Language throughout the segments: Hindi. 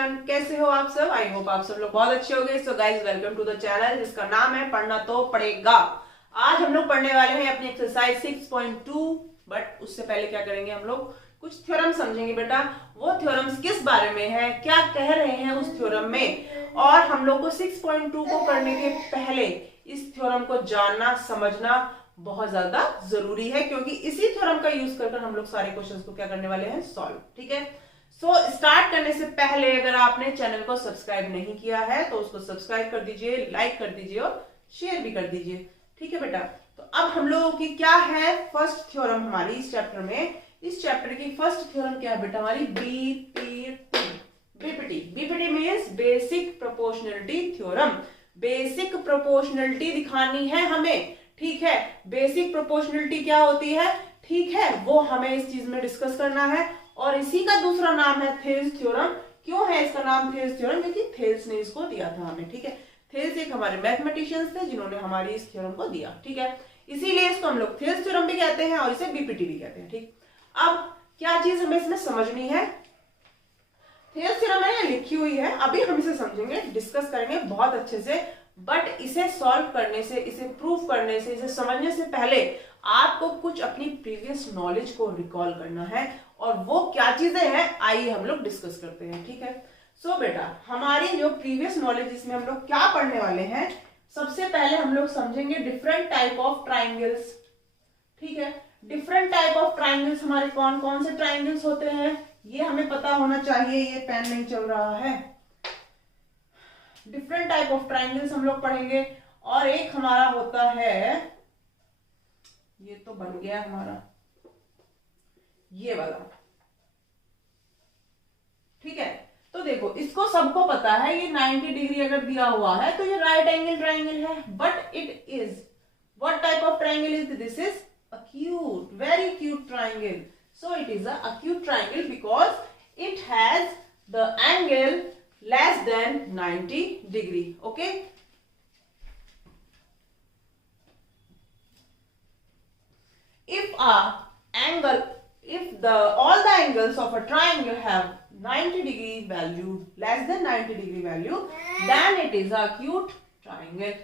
एवरीवन, कैसे हो आप सब। आई होप आप सब लोग बहुत अच्छे हो गए। So guys welcome to the channel जिसका नाम है पढ़ना तो पड़ेगा। आज हम लोग पढ़ने वाले हैं अपनी एक्सरसाइज 6.2। बट उससे पहले क्या करेंगे, हम लोग कुछ थ्योरम समझेंगे बेटा। वो थ्योरम्स किस बारे में है, क्या कह रहे हैं उस थ्योरम में, और हम लोग को 6.2 को करने के पहले इस थ्योरम को जानना समझना बहुत ज्यादा जरूरी है, क्योंकि इसी थ्योरम का यूज कर हम लोग सारे क्वेश्चंस को क्या करने वाले हैं, सॉल्व। ठीक है। सो स्टार्ट करने से पहले अगर आपने चैनल को सब्सक्राइब नहीं किया है तो उसको सब्सक्राइब कर दीजिए, लाइक कर दीजिए और शेयर भी कर दीजिए। ठीक है बेटा। तो अब हम लोगों की क्या है, फर्स्ट थ्योरम हमारी इस चैप्टर में। इस चैप्टर की फर्स्ट थ्योरम क्या है बेटा, हमारी BPT. BPT BPT means basic proportionality theorem. Basic proportionality दिखानी है हमें। ठीक है। बेसिक प्रोपोर्शनलिटी क्या होती है, ठीक है, वो हमें इस चीज में डिस्कस करना है। और इसी का दूसरा नाम है थेल्स थ्योरम। क्यों है इसका नाम थेल्स थ्योरम, क्योंकि थेल्स ने इसको दिया था हमें। ठीक है। थेल्स एक हमारे मैथमेटिशियंस थे जिन्होंने हमारी इस थ्योरम को दिया। ठीक है। इसीलिए इसको हम लोग थेल्स थ्योरम भी कहते हैं और इसे बीपीटी भी कहते हैं। ठीक। अब क्या चीज हमें इसमें समझनी है, थेल्स थ्योरम मैंने लिखी हुई है, अभी हम इसे समझेंगे, डिस्कस करेंगे बहुत अच्छे से। बट इसे सॉल्व करने से, इसे प्रूव करने से, इसे समझने से पहले आपको कुछ अपनी प्रीवियस नॉलेज को रिकॉल करना है, और वो क्या चीजें हैं आइए हम लोग डिस्कस करते हैं। ठीक है। सो बेटा, हमारी जो प्रीवियस नॉलेज, इसमें हम लोग क्या पढ़ने वाले हैं, सबसे पहले हम लोग समझेंगे डिफरेंट टाइप ऑफ ट्राइंगल्स। ठीक है। डिफरेंट टाइप ऑफ ट्राइंगल्स हमारे कौन कौन से ट्राइंगल्स होते हैं ये हमें पता होना चाहिए। ये पेन नहीं चल रहा है। डिफरेंट टाइप ऑफ ट्राइंगल्स हम लोग पढ़ेंगे। और एक हमारा होता है, ये तो बन गया हमारा ये वाला। ठीक है। तो देखो, इसको सबको पता है, ये 90 डिग्री अगर दिया हुआ है तो ये राइट एंगल ट्राइंगल है। But it is what type of triangle is this? Is acute, very acute triangle. So it is a acute triangle because it has the angle less than 90 degree. Okay. If all the angles of a triangle have 90 degree value, less than 90 degree value, then it is a acute triangle.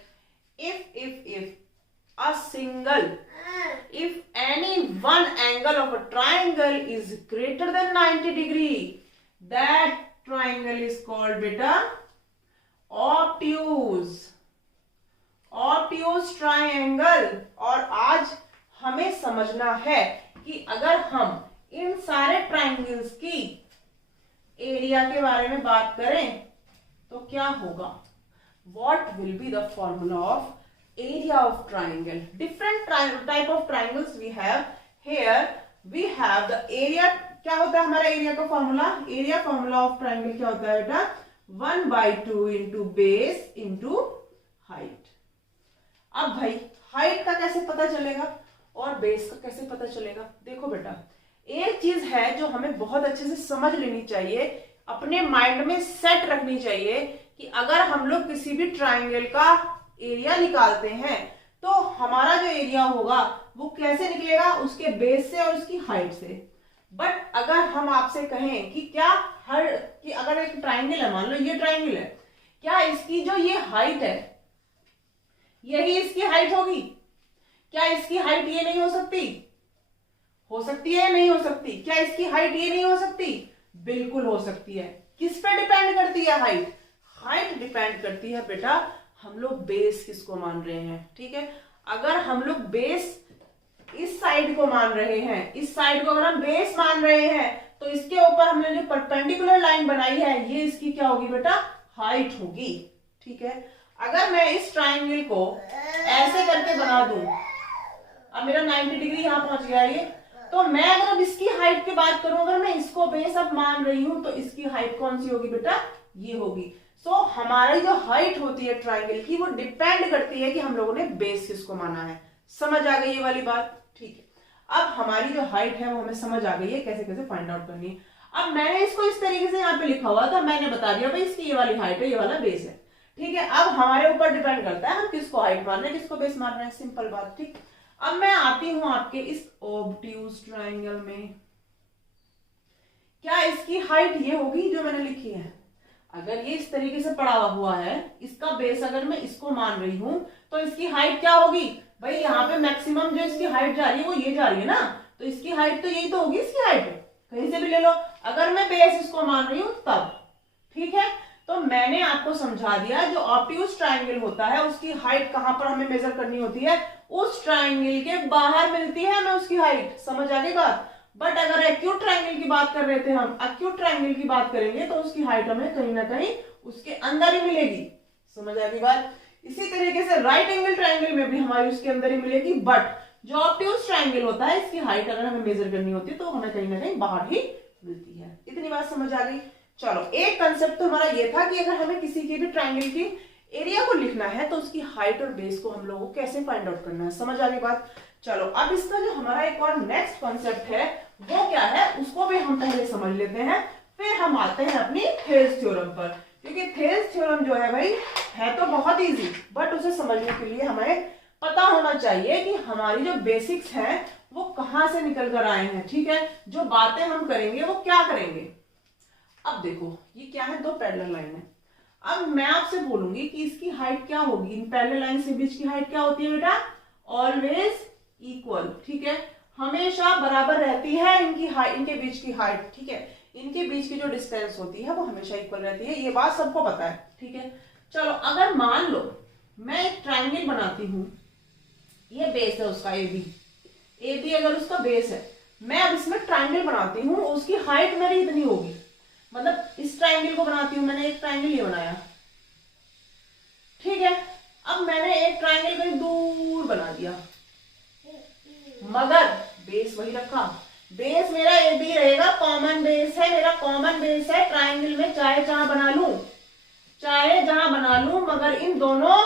If any one angle of a triangle is greater than 90 degree, that triangle is called beta obtuse. Obtuse triangle. और आज हमें समझना है कि अगर हम इन सारे ट्राइंगल्स की एरिया के बारे में बात करें तो क्या होगा, what will be the formula of area of triangle. Different type of triangles we have. Here we have the area. क्या होता है हमारा एरिया का formula? Area formula of triangle क्या होता है बेटा? 1/2 इंटू बेस इंटू हाइट। अब भाई हाइट का कैसे पता चलेगा और बेस का कैसे पता चलेगा? देखो बेटा, एक चीज है जो हमें बहुत अच्छे से समझ लेनी चाहिए, अपने माइंड में सेट रखनी चाहिए कि अगर हम लोग किसी भी ट्राइंगल का एरिया निकालते हैं तो हमारा जो एरिया होगा वो कैसे निकलेगा, उसके बेस से और उसकी हाइट से। बट अगर हम आपसे कहें कि क्या कि अगर एक ट्राइंगल है, मान लो ये ट्राइंगल है, क्या इसकी जो ये हाइट है यही इसकी हाइट होगी? क्या इसकी हाइट ये नहीं हो सकती? हो सकती है या नहीं हो सकती? क्या इसकी हाइट ये नहीं हो सकती? बिल्कुल हो सकती है। किस पे डिपेंड करती है हाइट? हाइट डिपेंड करती है बेटा हम लोग बेस किसको मान रहे हैं। ठीक है। अगर हम लोग बेस इस साइड को मान रहे हैं, इस साइड को अगर हम बेस मान रहे हैं तो इसके ऊपर हमने जो परपेंडिकुलर लाइन बनाई है ये इसकी क्या होगी बेटा? हाइट होगी। ठीक है। अगर मैं इस ट्राइंगल को ऐसे करके बना दूं, अब मेरा 90 डिग्री यहां पहुंच गया ये, तो मैं अगर अब इसकी हाइट की बात करूं, अगर मैं इसको बेस अब मान रही हूं तो इसकी हाइट कौन सी होगी बेटा? ये होगी। सो हमारी जो हाइट होती है ट्राइंगल की वो डिपेंड करती है कि हम लोगों ने बेस किसको माना है। समझ आ गई ये वाली बात? ठीक है। अब हमारी जो हाइट है वो हमें समझ आ गई है कैसे कैसे फाइंड आउट करनी है। अब मैंने इसको इस तरीके से यहाँ पे लिखा हुआ था, मैंने बता दिया भाई इसकी ये वाली हाइट है, ये वाला बेस है। ठीक है। अब हमारे ऊपर डिपेंड करता है हम किसको हाइट मान रहे हैं, किसको बेस मान रहे हैं, सिंपल बात। ठीक। अब मैं आती हूं आपके इस ऑब्ट्यूज ट्राइंगल में। क्या इसकी हाइट ये होगी जो मैंने लिखी है? अगर ये इस तरीके से पड़ा हुआ है, इसका बेस अगर मैं इसको मान रही हूं, तो इसकी हाइट क्या होगी भाई, यहाँ पे मैक्सिमम जो इसकी हाइट जा रही है वो ये जा रही है ना, तो इसकी हाइट तो यही तो होगी, इसकी हाइट कहीं से भी ले लो, अगर मैं बेस इसको मान रही हूं तब। ठीक है, तो मैंने आपको समझा दिया जो ऑब्ट्यूज ट्राइंगल होता है उसकी हाइट कहां पर हमें मेजर करनी होती है, उस ट्राइंगल के बाहर मिलती है हमें उसकी हाइट, समझ आ गई बात। बट अगर एक्यूट ट्राइंगल की बात कर रहे थे हम, एक्यूट ट्राइंगल की बात करेंगे तो उसकी हाइट हमें कहीं ना कहीं उसके अंदर ही मिलेगी, समझ आ गई बात। इसी तरीके से राइट एंगल ट्राइंगल में भी हमारी उसके अंदर ही मिलेगी, बट जो ऑब्ट्यूज ट्राइंगल होता है इसकी हाइट अगर हमें मेजर करनी होती है तो हमें कहीं ना कहीं बाहर ही मिलती है। इतनी बात समझ आ गई। चलो, एक कंसेप्ट तो हमारा ये था कि अगर हमें किसी की भी ट्राइंगल की एरिया को लिखना है तो उसकी हाइट और बेस को हम लोगों को कैसे फाइंड आउट करना है, समझ आ गई बात। चलो, अब इसका जो हमारा एक और नेक्स्ट कॉन्सेप्ट है वो क्या है, उसको भी हम पहले समझ लेते हैं, फिर हम आते हैं अपनी थेल्स थ्योरम पर। क्योंकि थेल्स थ्योरम जो है भाई है तो बहुत इजी, बट उसे समझने के लिए हमें पता होना चाहिए कि हमारी जो बेसिक्स हैं वो कहां से निकल कर आए हैं। ठीक है, जो बातें हम करेंगे वो क्या करेंगे। अब देखो, ये क्या है, दो पैरेलल लाइन है। अब मैं आपसे बोलूंगी कि इसकी हाइट क्या होगी, इन पैरेलल लाइन से बीच की हाइट क्या होती है बेटा, ऑलवेज इक्वल। ठीक है, हमेशा बराबर रहती है इनकी हाइट, इनके बीच की हाइट। ठीक है, इनके बीच की जो डिस्टेंस होती है वो हमेशा इक्वल रहती है, ये बात सबको पता है। ठीक है, चलो, अगर मान लो मैं एक ट्राइंगल बनाती हूं, ये बेस है उसका ए बी अगर उसका बेस है, मैं अब इसमें ट्राइंगल बनाती हूँ, उसकी हाइट मेरी इतनी होगी, मतलब इस ट्राइंगल को बनाती हूँ, मैंने एक ट्राइंगल ये बनाया। ठीक है, अब मैंने एक ट्राइंगल कहीं दूर बना दिया, मगर बेस वही रखा, बेस मेरा ए बी रहेगा, कॉमन बेस है मेरा, कॉमन बेस है ट्राइंगल में, चाहे जहां बना लूं, मगर इन दोनों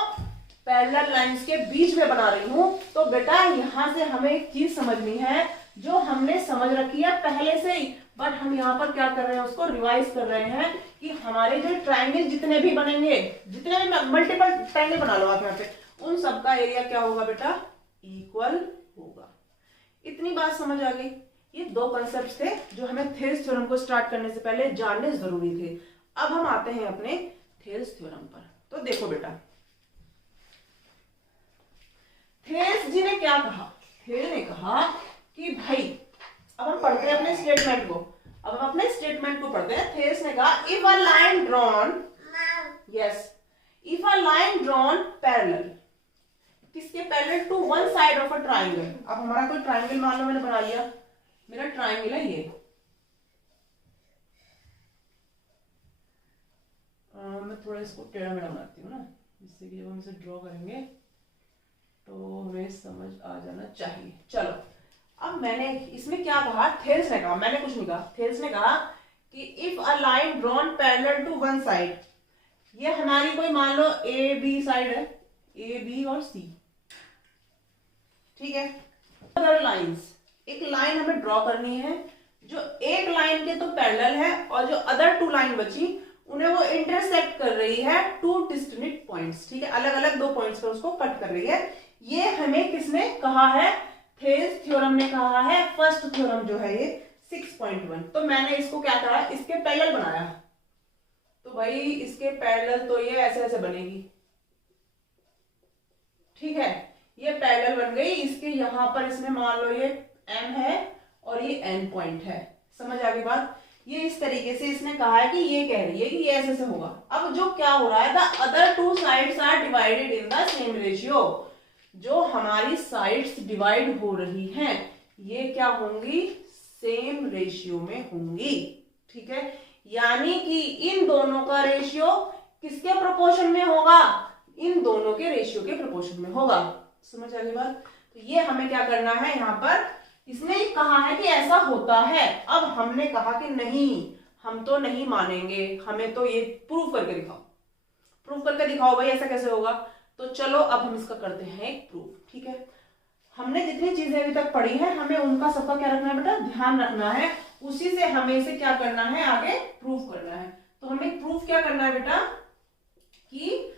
पैरेलल लाइंस के बीच में बना रही हूं। तो बेटा यहां से हमें एक चीज समझनी है जो हमने समझ रखी है पहले से ही, बट हम यहाँ पर क्या कर रहे हैं, उसको रिवाइज कर रहे हैं कि हमारे जो ट्राइंगल जितने भी बनेंगे, जितने भी मल्टीपल ट्राइंगल बना लो आप यहाँ पे, उन सबका एरिया क्या होगा बेटा, इक्वल होगा। इतनी बात समझ आ गई। ये दो कंसेप्ट थे जो हमें थेल्स थ्योरम को स्टार्ट करने से पहले जानने जरूरी थे। अब हम आते हैं अपने थेल्स थ्योरम पर। तो देखो बेटा, थेल्स जी ने क्या कहा, थेल ने कहा कि भाई, अब हम पढ़ते हैं अपने स्टेटमेंट को, पढ़ते हैं। थेल्स ने कहा if a line drawn, if a line drawn parallel, किसके parallel, to one side of a triangle. अब हमारा कोई ट्राइंगल मान लो मैंने बना लिया, मेरा ट्राइंगल है ये, मैं थोड़ा इसको टेढ़ा मेढ़ा बनाती हूँ ना, जिससे कि जब हम इसे ड्रॉ करेंगे तो हमें समझ आ जाना चाहिए। चलो, अब मैंने इसमें क्या कहा, थेल्स ने कहा, मैंने कुछ नहीं कहा, थेल्स ने कहा कि if a line drawn parallel to one side, ये हमारी कोई मान लो ए बी साइड है, ए बी और सी। ठीक है, अदर लाइंस, एक लाइन हमें ड्रॉ करनी है जो एक लाइन के तो पैरेलल है और जो अदर टू लाइन बची उन्हें वो इंटरसेक्ट कर रही है टू डिस्टिंक्ट पॉइंट्स। ठीक है, अलग अलग दो पॉइंट्स पर उसको कट कर रही है। ये हमें किसने कहा है, थेल्स थ्योरम ने कहा है। फर्स्ट थ्योरम जो है ये 6.1। तो मैंने इसको क्या कहा, इसके पैरेलल बनाया, तो भाई इसके पैरेलल तो ये ऐसे ऐसे बनेगी। ठीक है, ये पैरेलल बन गई, इसके यहां पर इसमें मान लो ये M है और ये N पॉइंट है, समझ आ गई बात। ये इस तरीके से इसने कहा है कि ये कह रही है कि ये ऐसे से होगा। अब जो क्या हो रहा है, the other two sides are divided in the same ratio, जो हमारी साइड्स डिवाइड हो रही हैं ये क्या होंगी, सेम रेशियो में होंगी। ठीक है, यानी कि इन दोनों का रेशियो किसके प्रोपोर्शन में होगा, इन दोनों के रेशियो के प्रोपोर्शन में होगा। समझ आ गई बात। तो ये हमें क्या करना है, यहाँ पर इसने कहा है कि ऐसा होता है। अब हमने कहा कि नहीं, हम तो नहीं मानेंगे, हमें तो ये प्रूव करके दिखाओ भाई ऐसा कैसे होगा। तो चलो अब हम इसका करते हैं एक प्रूफ। ठीक है, हमने जितनी चीजें अभी तक पढ़ी है हमें उनका सबका क्या रखना है बेटा, ध्यान रखना है। उसी से हमें इसे क्या करना है, आगे प्रूफ करना है। तो हमें प्रूफ क्या करना है बेटा कि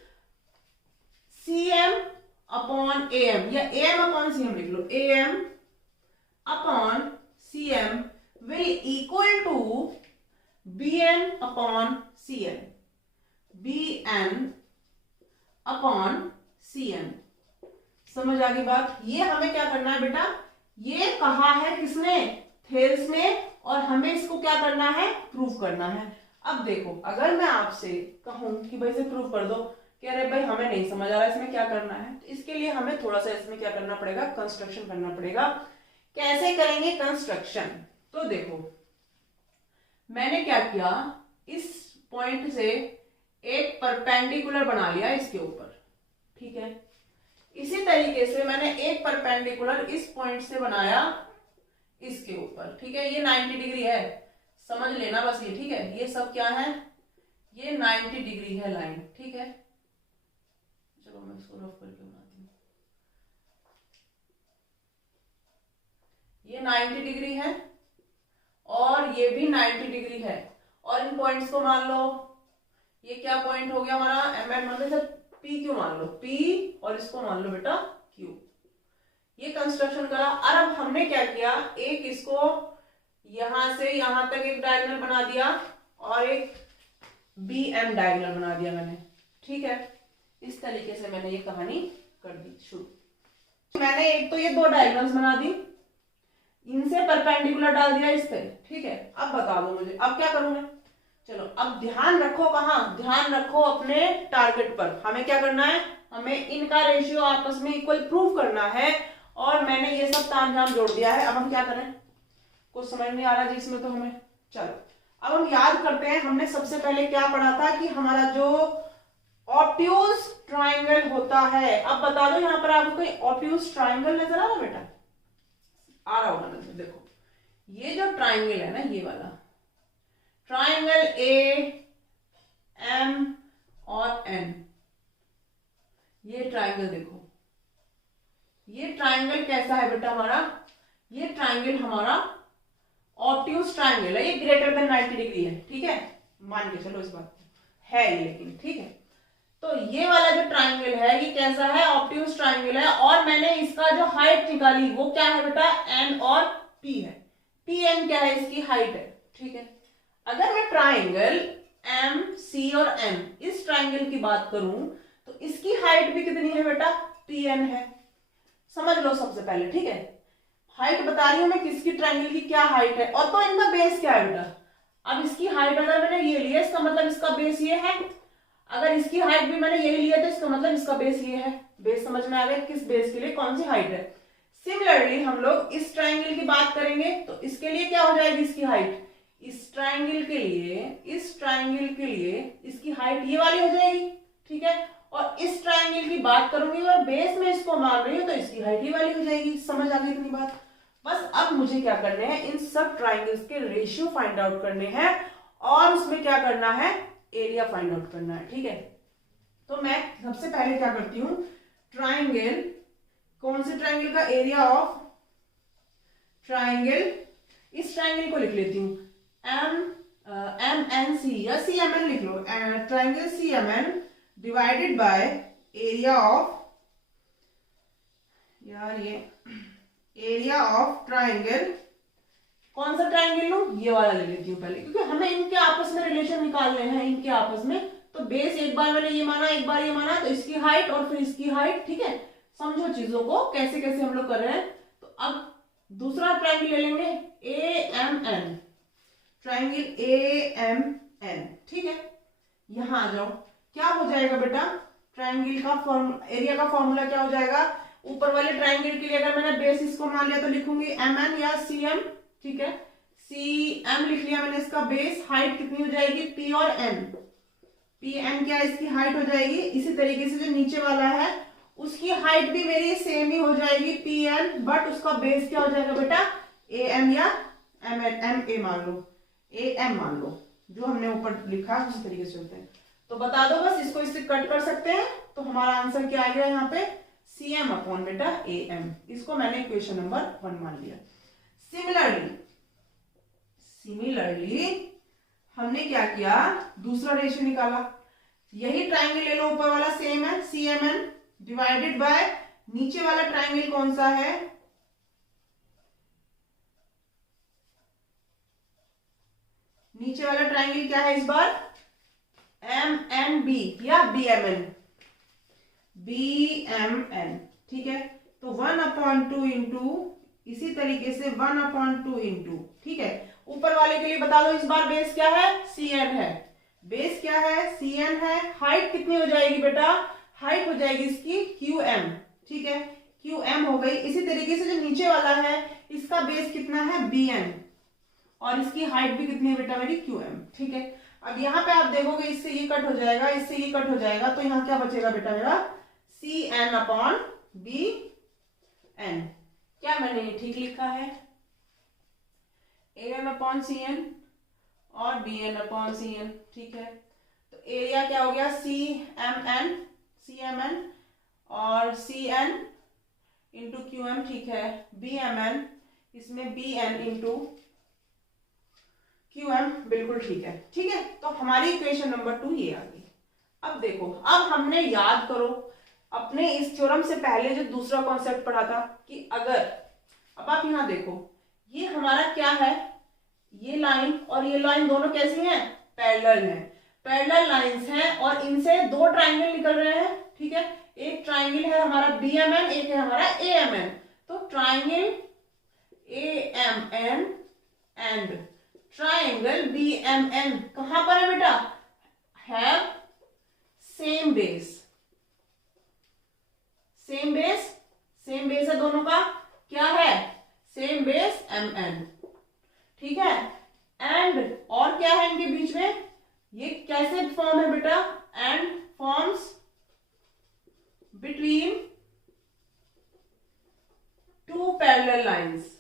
CM अपॉन AM या AM अपॉन CM लिख लो, AM upon CM will equal to BN upon CN। BN upon CM। समझ आ गई बात? ये हमें क्या करना है बेटा, ये कहा है किसने, थेल्स ने, और हमें इसको क्या करना है, प्रूव करना है। अब देखो, अगर मैं आपसे कहूं कि भाई इसे प्रूव कर दो, कि अरे भाई हमें नहीं समझ आ रहा इसमें क्या करना है, तो इसके लिए हमें थोड़ा सा इसमें क्या करना पड़ेगा, कंस्ट्रक्शन करना पड़ेगा। कैसे करेंगे कंस्ट्रक्शन? तो देखो, मैंने क्या किया, इस पॉइंट से एक परपेंडिकुलर बना लिया इसके ऊपर, ठीक है। इसी तरीके से मैंने एक परपेंडिकुलर इस पॉइंट से बनाया इसके ऊपर, ठीक है। ये 90 डिग्री है, समझ लेना बस ये, ठीक है। ये सब क्या है, ये 90 डिग्री है लाइन, ठीक है। चलो मैं इसको रफ करके बनाती हूँ। ये 90 डिग्री है और ये भी 90 डिग्री है, और इन पॉइंट्स को मान लो, ये क्या पॉइंट हो गया हमारा, एम मान लो, P क्यू मान लो, P, और इसको मान लो बेटा Q। ये कंस्ट्रक्शन करा। और अब हमने क्या किया, एक इसको यहां से यहां तक एक डायगोनल बना दिया और एक BM डायगोनल बना दिया मैंने, ठीक है। इस तरीके से मैंने ये कहानी कर दी शुरू। मैंने एक तो ये दो डायगोनल्स बना दी, इनसे परपेंडिकुलर डाल दिया इस पे, ठीक है। अब बता दो मुझे अब क्या करूं मैं। चलो अब ध्यान रखो, कहां ध्यान रखो, अपने टारगेट पर। हमें क्या करना है, हमें इनका रेशियो आपस में इक्वल प्रूव करना है, और मैंने ये सब तामझाम जोड़ दिया है। अब हम क्या करें, कुछ समझ नहीं आ रहा जी इसमें तो हमें। चलो अब हम याद करते हैं, हमने सबसे पहले क्या पढ़ा था कि हमारा जो ऑब्ट्यूज ट्राइंगल होता है, अब बता दो यहाँ पर आपको कोई ऑब्ट्यूज ट्राइंगल नजर आ रहा बेटा, आ रहा होगा नजर। देखो ये जो ट्राइंगल है ना, ये वाला ट्राइंगल AM और N, ये ट्राइंगल देखो, ये ट्राइंगल कैसा है बेटा हमारा, ये ट्राइंगल हमारा ऑब्ट्यूज ट्राइंगल है, ये ग्रेटर देन 90 डिग्री है, ठीक है। मान के चलो इस बात है ये, लेकिन ठीक है। तो ये वाला जो ट्राइंगल है ये कैसा है, ऑब्ट्यूज ट्राइंगल है, और मैंने इसका जो हाइट निकाली वो क्या है बेटा, N और P है। PN क्या है, इसकी हाइट है, ठीक है। अगर मैं ट्राइंगल MC और M इस ट्राइंगल की बात करूं तो इसकी हाइट भी कितनी है बेटा, PN है। समझ लो सबसे पहले, ठीक है। हाइट बता रही हूं मैं किसकी, ट्राइंगल की क्या हाइट है, और तो इनका बेस क्या है बेटा। अब इसकी हाइट अगर मैंने ये लिया, इसका मतलब इसका बेस ये है। अगर इसकी हाइट भी मैंने यही लिया तो इसका मतलब इसका बेस ये है। बेस समझ में आ गया, किस बेस के लिए कौन सी हाइट है। सिमिलरली हम लोग इस ट्राइंगल की बात करेंगे तो इसके लिए क्या हो जाएगी इसकी हाइट, इस ट्राइंगल के लिए, इस ट्राइंगल के लिए इसकी हाइट ये वाली हो जाएगी, ठीक है। और इस ट्राइंगल की बात करूंगी और बेस में इसको मान रही हूं तो इसकी हाइट ये वाली हो जाएगी। समझ आ गई इतनी बात। बस अब मुझे क्या करने हैं, इन सब ट्राइंगल्स के रेशियो फाइंड आउट करने हैं, और उसमें क्या करना है, एरिया फाइंड आउट करना है, ठीक है। तो मैं सबसे पहले क्या करती हूं, ट्राइंगल, कौन से ट्राइंगल का एरिया ऑफ ट्राइंगल, इस ट्राइंगल को लिख लेती हूं MNC या CMN लिख लो, triangle CMN divided by area of, यार ये एरिया ऑफ ट्राइंगल, कौन सा ट्राइंगल लूं, ये वाला ले लेती हूँ पहले, क्योंकि हमें इनके आपस में रिलेशन निकालने हैं, इनके आपस में। तो बेस एक बार मैंने ये माना, एक बार ये माना, तो इसकी हाइट और फिर इसकी हाइट, ठीक है। समझो चीजों को कैसे कैसे हम लोग कर रहे हैं। तो अब दूसरा ट्राइंगल ले लेंगे AMN, ट्राइंगल AMN, ठीक है। यहां आ जाओ, क्या हो जाएगा बेटा, ट्राइंगल का फॉर्मूला, एरिया का फॉर्मूला क्या हो जाएगा, ऊपर वाले ट्राइंगल के लिए अगर मैंने बेस इसको मान लिया तो लिखूंगी MN या CM, ठीक है। CM लिख लिया मैंने इसका बेस, हाइट कितनी हो जाएगी P और N, PN क्या इसकी हाइट हो जाएगी। इसी तरीके से जो नीचे वाला है उसकी हाइट भी मेरी सेम ही हो जाएगी PN, बट उसका बेस क्या हो जाएगा बेटा AM या MA मान लो, AM मान लो, जो हमने ऊपर लिखा उसी तरीके से चलते हैं। तो बता दो बस, इसको इससे कट कर सकते हैं, तो हमारा आंसर क्या आ गया यहाँ पे, CM अपॉन बेटा AM। इसको मैंने इक्वेशन नंबर 1 मान लिया। सिमिलरली हमने क्या किया, दूसरा रेशियो निकाला, यही ट्राइंगल ले लो, ऊपर वाला सेम है CMN डिवाइडेड बाय नीचे वाला ट्राइंगल कौन सा है, नीचे वाला ट्राइंगल क्या है इस बार, MN बी या बी एम एन, ठीक है। तो 1/2 इंटू, इसी तरीके से 1/2 इंटू, ठीक है। ऊपर वाले के लिए बता दो इस बार बेस क्या है, सी एन है। बेस क्या है, सी एन है। हाइट कितनी हो जाएगी बेटा, हाइट हो जाएगी इसकी क्यू एम, ठीक है, क्यू एम हो गई। इसी तरीके से जो नीचे वाला है इसका बेस कितना है, बी एन, और इसकी हाइट भी कितनी है बेटा मेरी, क्यू एम, ठीक है। अब यहाँ पे आप देखोगे इससे ये कट हो जाएगा, इससे ये कट हो जाएगा, तो यहाँ क्या बचेगा बेटा मेरा, C N upon B N. क्या मैंने ये ठीक लिखा है, A M upon C N और B N upon C N, ठीक है। तो एरिया क्या हो गया, सी एम एन और C N into Q M, ठीक है। बी एम एन, इसमें B N into Q M, बिल्कुल ठीक है, ठीक है। तो हमारी इक्वेशन नंबर 2 ये आ गई। अब देखो, अब हमने याद करो अपने इस थ्योरम से पहले जो दूसरा कॉन्सेप्ट पढ़ा था कि अगर, अब आप यहां देखो ये हमारा क्या है, ये लाइन और ये लाइन दोनों कैसी हैं, पैरेलल हैं। पैरेलल लाइंस हैं और इनसे दो ट्राइंगल निकल रहे हैं, ठीक है। एक ट्राइंगल है हमारा बी एम एन, एक है हमारा ए एम एन। तो triangle A M N and triangle B M N कहां पर है बेटा, have same base, same base, same base है दोनों का, क्या है, सेम बेस एम एन, ठीक है। एंड और क्या है इनके बीच में, ये कैसे फॉर्म है बेटा, and forms between two parallel lines,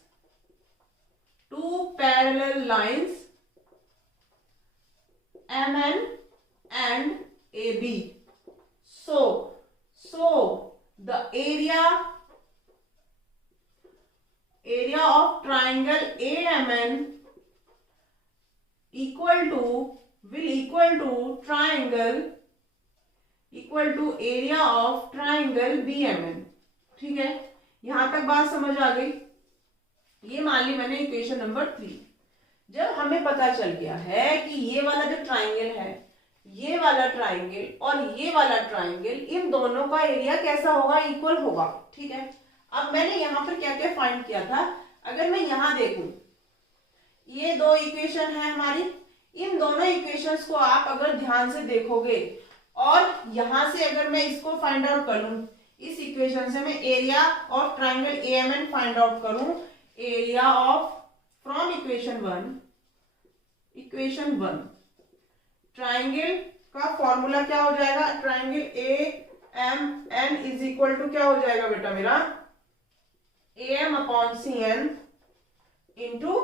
two parallel lines MN and AB. So the area of triangle AMN will equal to area of triangle BMN, ठीक है। यहां तक बात समझ आ गई। ये मान ली मैंने इक्वेशन नंबर 3। जब हमें पता चल गया है कि ये वाला जो ट्राइंगल है, ये वाला ट्राइंगल और ये वाला ट्राइंगल, इन दोनों का एरिया कैसा होगा, इक्वल होगा, ठीक है। अब मैंने यहाँ पर क्या क्या फाइंड किया था, अगर मैं यहाँ देखूं, ये दो इक्वेशन है हमारी, इन दोनों इक्वेशंस को आप अगर ध्यान से देखोगे और यहां से अगर मैं इसको फाइंड आउट कर लूं, इस इक्वेशन से मैं area of triangle AMN find out करूं, area of from equation one triangle का फॉर्मूला क्या हो जाएगा, triangle A M N is equal to क्या हो जाएगा बेटा मेरा, A M upon C N into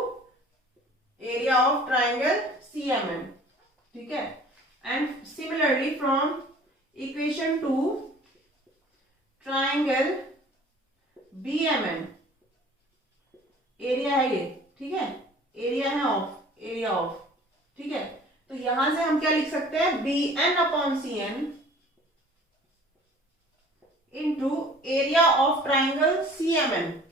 area of triangle C M N, ठीक है। And similarly from equation 2 triangle B M N, area है ये, ठीक है, एरिया है ऑफ, ठीक है। तो यहां से हम क्या लिख सकते हैं, B N upon C N into area of triangle C M N,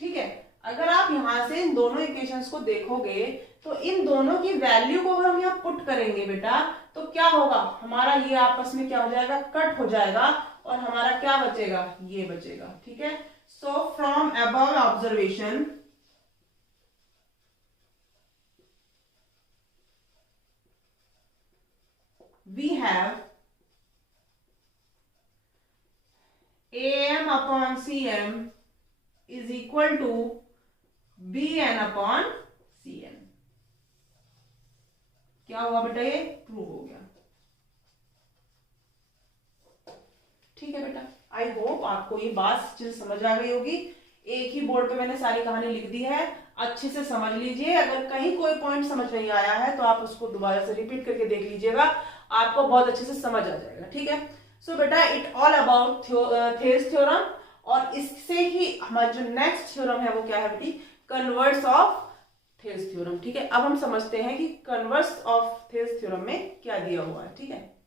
ठीक है। अगर आप यहां से इन दोनों इक्वेशंस को देखोगे तो इन दोनों की वैल्यू को अगर हम यहां पुट करेंगे बेटा, तो क्या होगा, हमारा ये आपस में क्या हो जाएगा, कट हो जाएगा और हमारा क्या बचेगा, ये बचेगा, ठीक है। So from above observation we have AM upon CM is equal to BN upon CN। क्या हुआ बेटा, ये प्रूव हो गया, ठीक है बेटा। आई होप आपको ये बात समझ आ गई होगी। एक ही बोर्ड पे मैंने सारी कहानी लिख दी है, अच्छे से समझ लीजिए। अगर कहीं कोई पॉइंट समझ नहीं आया है तो आप उसको दोबारा से रिपीट करके देख लीजिएगा, आपको बहुत अच्छे से समझ आ जाएगा, ठीक है। सो बेटा it all about Thales theorem, और इससे ही हमारा जो नेक्स्ट थ्योरम है वो क्या है बेटी, कन्वर्स ऑफ थेल्स थ्योरम, ठीक है। अब हम समझते हैं कि कन्वर्स ऑफ थेल्स थ्योरम में क्या दिया हुआ है, ठीक है।